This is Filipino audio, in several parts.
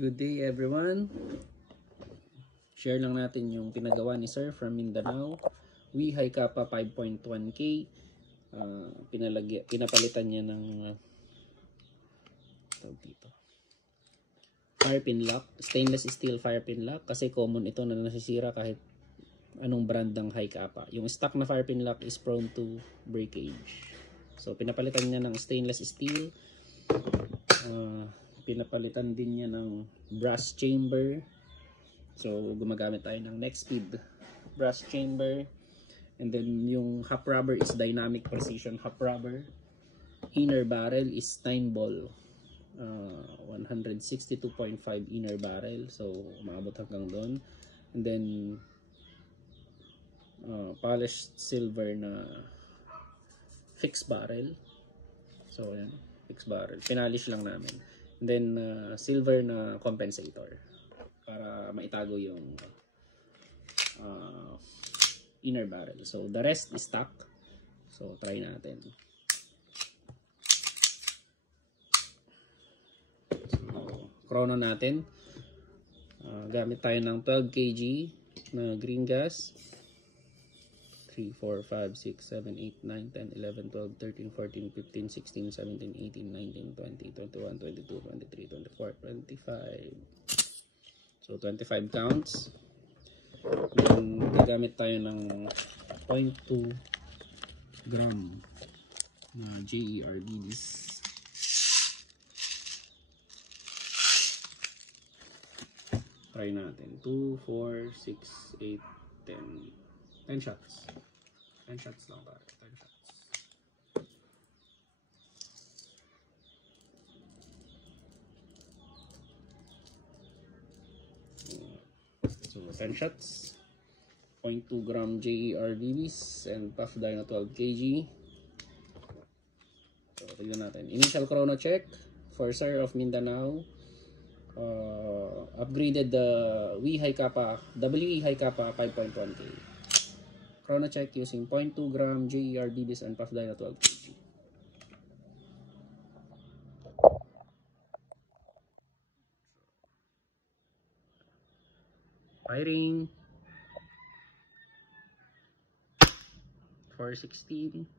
Good day everyone. Share lang natin yung pinagawa ni Sir from Mindanao. WeHi Kappa 5.1K. Pinapalitan niya ng fire pin lock. Stainless steel fire pin lock. Kasi common ito na nasisira kahit anong brand ng Hi Kappa. Yung stock na fire pin lock is prone to breakage. So pinapalitan niya ng stainless steel. Pinapalitan din niya ng brass chamber. So gumagamit tayo ng Nexpeed brass chamber. And then yung hop rubber is dynamic precision hop rubber. Inner barrel is 9 ball. 162.5 inner barrel. So umabot hanggang doon. And then polished silver na fixed barrel. So ayan, fixed barrel. Pinalish lang namin. And then silver na compensator para maitago yung inner barrel. So the rest is stock. So try natin. So chrono natin. Gamit tayo ng 12 kg na green gas. 3, 4, 5, 6, 7, 8, 9, 10, 11, 12, 13, 14, 15, 16, 17, 18, 19, 20, 21, 22, 23, 24, 25. So 25 counts. Then gagamit tayo ng 0.2 gram na JERBs. Try natin. 2, 4, 6, 8, 10. 10 shots. 10 shots lang tayo. 10 shots. So 10 shots. 0.2 gram JERBs and puff dye na 12 kg. So tignan natin. Initial chrono check for Sir of Mindanao. Upgraded the WeHi Kappa 5.1K. Chrono check using 0.2 gram JERBs and puff dye na 12 kg. Firing. 416.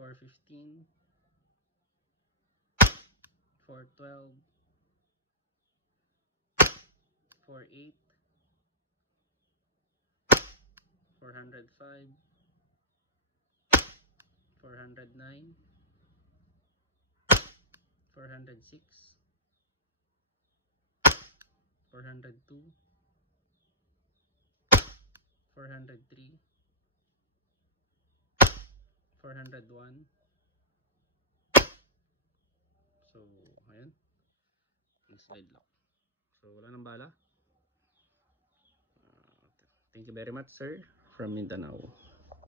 415. 412. 48. 405. 409. 406. 402. 403. 401. So, ayan. Slide lock. So, wala nang bala. Thank you very much, sir, from Mindanao.